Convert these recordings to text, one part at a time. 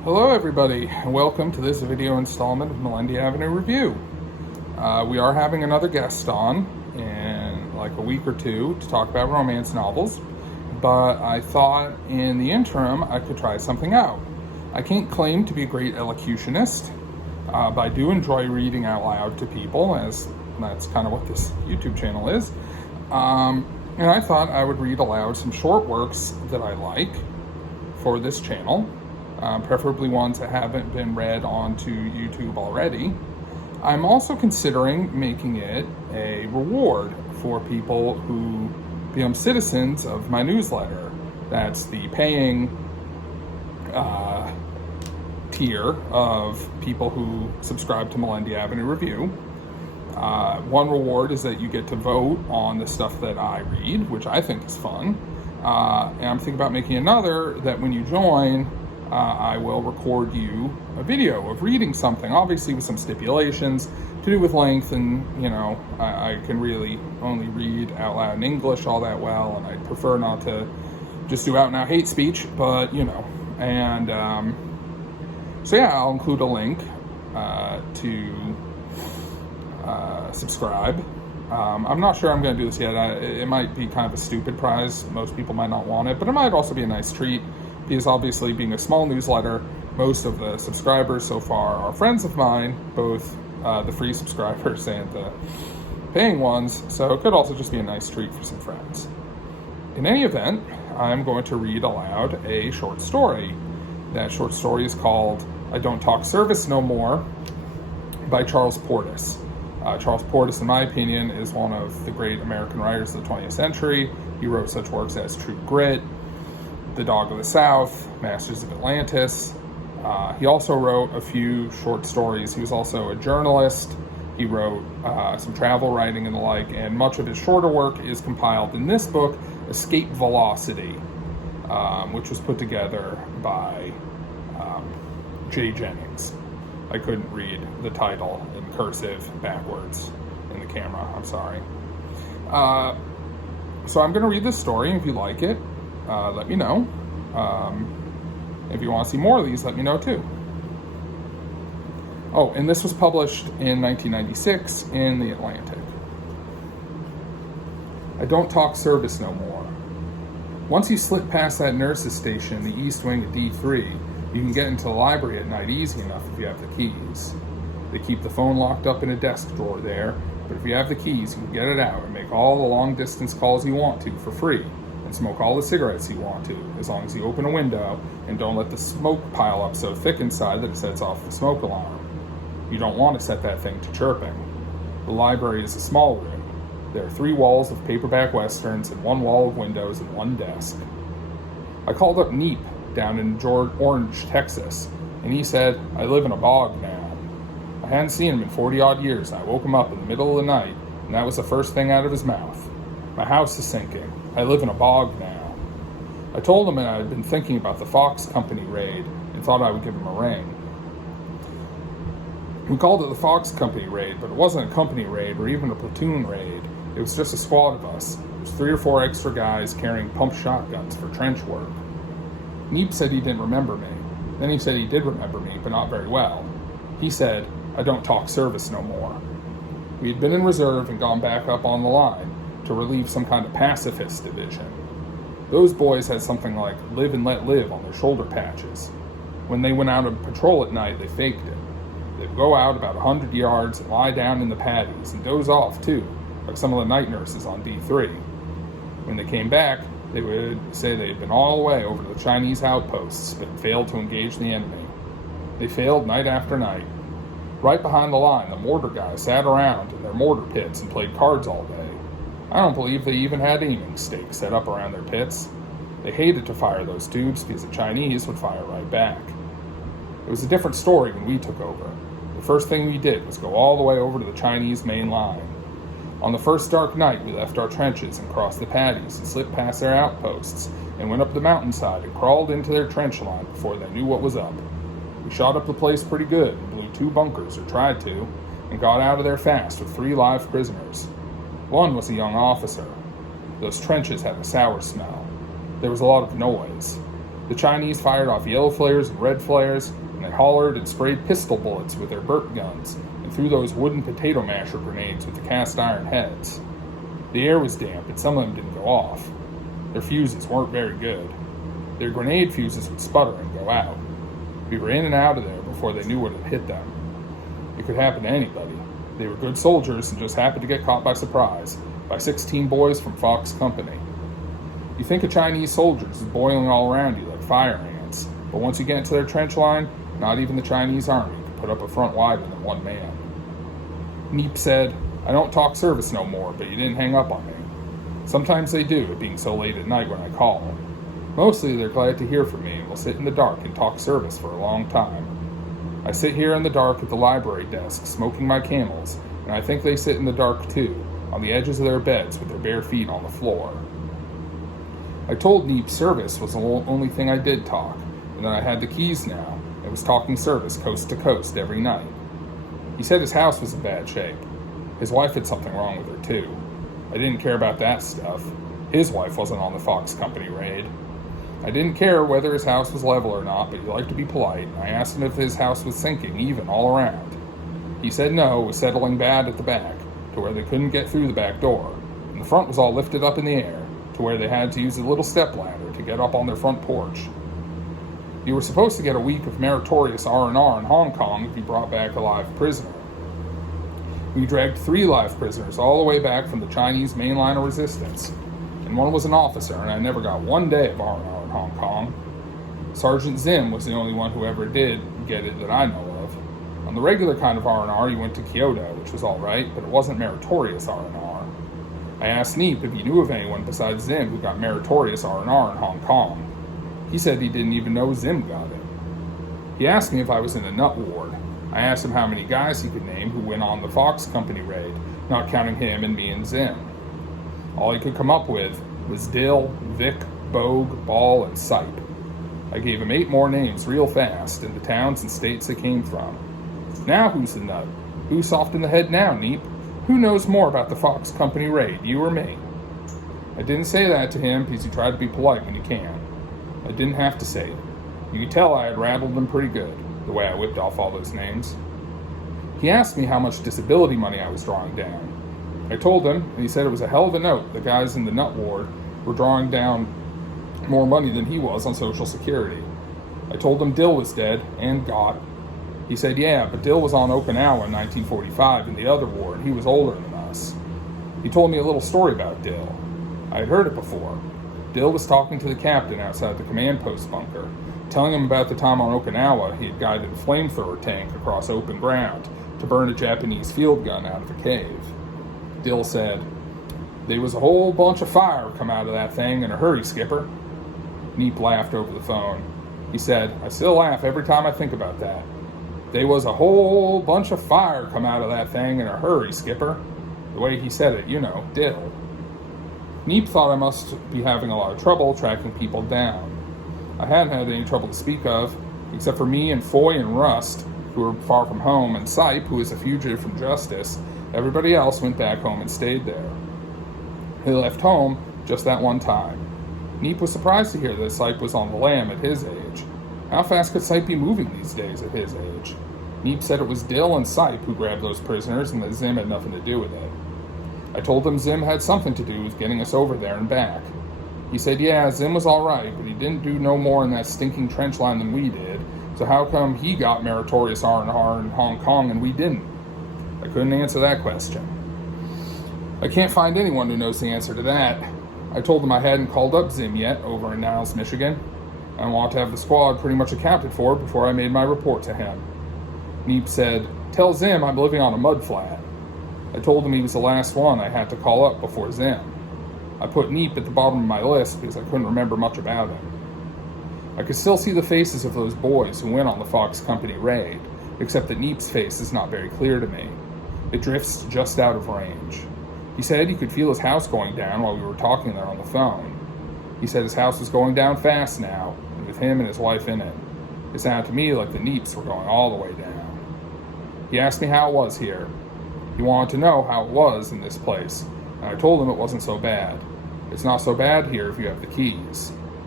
Hello everybody, and welcome to this video installment of Melendy Avenue Review. We are having another guest on in like a week or two to talk about romance novels, but I thought in the interim I could try something out. I can't claim to be a great elocutionist, but I do enjoy reading out loud to people, as that's kind of what this YouTube channel is. And I thought I would read aloud some short works that I like for this channel. Preferably ones that haven't been read onto YouTube already. I'm also considering making it a reward for people who become citizens of my newsletter. That's the paying tier of people who subscribe to Melendy Avenue Review. One reward is that you get to vote on the stuff that I read, which I think is fun. And I'm thinking about making another that when you join, I will record you a video of reading something, obviously with some stipulations to do with length, and I can really only read out loud in English all that well, and I prefer not to just do out and out hate speech, but and so yeah, I'll include a link to subscribe. I'm not sure I'm going to do this yet. It might be kind of a stupid prize. Most people might not want it, but it might also be a nice treat. Because obviously, being a small newsletter, most of the subscribers so far are friends of mine, both the free subscribers and the paying ones, so it could also just be a nice treat for some friends. In any event, I'm going to read aloud a short story. That short story is called I Don't Talk Service No More by Charles Portis. Charles Portis, in my opinion, is one of the great American writers of the 20th century. He wrote such works as True Grit, The Dog of the South, Masters of Atlantis. He also wrote a few short stories. He was also a journalist. He wrote some travel writing and the like, and much of his shorter work is compiled in this book, Escape Velocity, which was put together by J. Jennings. I couldn't read the title in cursive backwards in the camera, I'm sorry. So I'm going to read this story, and if you like it, let me know. If you want to see more of these, let me know too. Oh, and this was published in 1996 in The Atlantic. I don't talk service no more. Once you slip past that nurse's station in the east wing of D3, you can get into the library at night easy enough if you have the keys. They keep the phone locked up in a desk drawer there, but if you have the keys, you can get it out and make all the long-distance calls you want to for free. And smoke all the cigarettes you want to, as long as you open a window and don't let the smoke pile up so thick inside that it sets off the smoke alarm. You don't want to set that thing to chirping. The library is a small room. There are 3 walls of paperback westerns and 1 wall of windows and 1 desk. I called up Neep down in Orange, Texas, and he said, I live in a bog now. I hadn't seen him in 40-odd years, and I woke him up in the middle of the night, and that was the first thing out of his mouth. My house is sinking. I live in a bog now. I told him I had been thinking about the Fox Company raid and thought I would give him a ring. We called it the Fox Company raid, but it wasn't a company raid or even a platoon raid. It was just a squad of us. There was 3 or 4 extra guys carrying pump shotguns for trench work. Neep said he didn't remember me. Then he said he did remember me, but not very well. He said, I don't talk service no more. We had been in reserve and gone back up on the line to relieve some kind of pacifist division. Those boys had something like live and let live on their shoulder patches. When they went out on patrol at night, they faked it. They'd go out about 100 yards and lie down in the paddies and doze off too, like some of the night nurses on D3. When they came back, they would say they had been all the way over to the Chinese outposts but failed to engage the enemy. They failed night after night. Right behind the line, the mortar guys sat around in their mortar pits and played cards all day. I don't believe they even had aiming stakes set up around their pits. They hated to fire those tubes because the Chinese would fire right back. It was a different story when we took over. The first thing we did was go all the way over to the Chinese main line. On the first dark night, we left our trenches and crossed the paddies and slipped past their outposts and went up the mountainside and crawled into their trench line before they knew what was up. We shot up the place pretty good and blew 2 bunkers, or tried to, and got out of there fast with 3 live prisoners. One was a young officer. Those trenches had a sour smell. There was a lot of noise. The Chinese fired off yellow flares and red flares, and they hollered and sprayed pistol bullets with their burp guns, and threw those wooden potato masher grenades with the cast iron heads. The air was damp, and some of them didn't go off. Their fuses weren't very good. Their grenade fuses would sputter and go out. We were in and out of there before they knew what had hit them. It could happen to anybody. They were good soldiers and just happened to get caught by surprise by 16 boys from Fox Company. You think of Chinese soldiers as boiling all around you like fire ants, but once you get into their trench line, not even the Chinese army could put up a front wider than one man. Neep said, "I don't talk service no more, but you didn't hang up on me." Sometimes they do, it being so late at night when I call. Mostly they're glad to hear from me and will sit in the dark and talk service for a long time. I sit here in the dark at the library desk smoking my Camels, and I think they sit in the dark too, on the edges of their beds with their bare feet on the floor. I told Neep service was the only thing I did talk, and that I had the keys now, and was talking service coast to coast every night. He said his house was in bad shape. His wife had something wrong with her too. I didn't care about that stuff. His wife wasn't on the Fox Company raid. I didn't care whether his house was level or not, but he liked to be polite, and I asked him if his house was sinking even all around. He said no, it was settling bad at the back, to where they couldn't get through the back door, and the front was all lifted up in the air, to where they had to use a little step ladder to get up on their front porch. You were supposed to get a week of meritorious R&R in Hong Kong if you brought back a live prisoner. We dragged 3 live prisoners all the way back from the Chinese main line of resistance, and one was an officer, and I never got 1 day of R&R in Hong Kong. Sergeant Zim was the only one who ever did get it that I know of. On the regular kind of R&R, you went to Kyoto, which was all right, but it wasn't meritorious R&R. I asked Neep if he knew of anyone besides Zim who got meritorious R&R in Hong Kong. He said he didn't even know Zim got it. He asked me if I was in the nut ward. I asked him how many guys he could name who went on the Fox Company raid, not counting him and me and Zim. All he could come up with was Dill, Vic, Bogue, Ball, and Sipe. I gave him 8 more names real fast, and the towns and states they came from. Now who's the nut? Who's soft in the head now, Neep? Who knows more about the Fox Company raid, you or me? I didn't say that to him because he tried to be polite when he can. I didn't have to say it. You could tell I had rattled him pretty good, the way I whipped off all those names. He asked me how much disability money I was drawing down. I told him, and he said it was a hell of a note. The guys in the nut ward were drawing down more money than he was on Social Security. I told him Dill was dead, and got. He said, yeah, but Dill was on Okinawa in 1945 in the other war, and he was older than us. He told me a little story about Dill. I had heard it before. Dill was talking to the captain outside the command post bunker, telling him about the time on Okinawa he had guided a flamethrower tank across open ground to burn a Japanese field gun out of a cave. Dill said, "There was a whole bunch of fire come out of that thing in a hurry, Skipper." Neep laughed over the phone. He said, "I still laugh every time I think about that. There was a whole bunch of fire come out of that thing in a hurry, Skipper." The way he said it, you know, Dill. Neep thought I must be having a lot of trouble tracking people down. I hadn't had any trouble to speak of, except for me and Foy and Rust, who were far from home, and Sipe, who was a fugitive from justice. Everybody else went back home and stayed there. He left home just that one time. Neep was surprised to hear that Sipe was on the lam at his age. How fast could Sipe be moving these days at his age? Neep said it was Dill and Sipe who grabbed those prisoners and that Zim had nothing to do with it. I told him Zim had something to do with getting us over there and back. He said, yeah, Zim was all right, but he didn't do no more in that stinking trench line than we did, so how come he got meritorious R&R in Hong Kong and we didn't? I couldn't answer that question. I can't find anyone who knows the answer to that. I told him I hadn't called up Zim yet over in Niles, Michigan. I want to have the squad pretty much accounted for before I made my report to him. Neep said, tell Zim I'm living on a mud flat. I told him he was the last one I had to call up before Zim. I put Neep at the bottom of my list because I couldn't remember much about him. I could still see the faces of those boys who went on the Fox Company raid, except that Neep's face is not very clear to me. It drifts just out of range. He said he could feel his house going down while we were talking there on the phone. He said his house was going down fast now, and with him and his wife in it. It sounded to me like the Neeps were going all the way down. He asked me how it was here. He wanted to know how it was in this place, and I told him it wasn't so bad. It's not so bad here if you have the keys.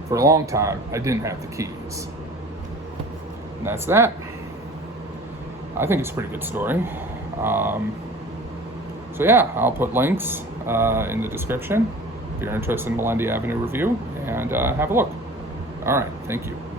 for a long time, I didn't have the keys. And that's that. I think it's a pretty good story. So yeah, I'll put links in the description if you're interested in Melendy Avenue review, and have a look. All right, thank you.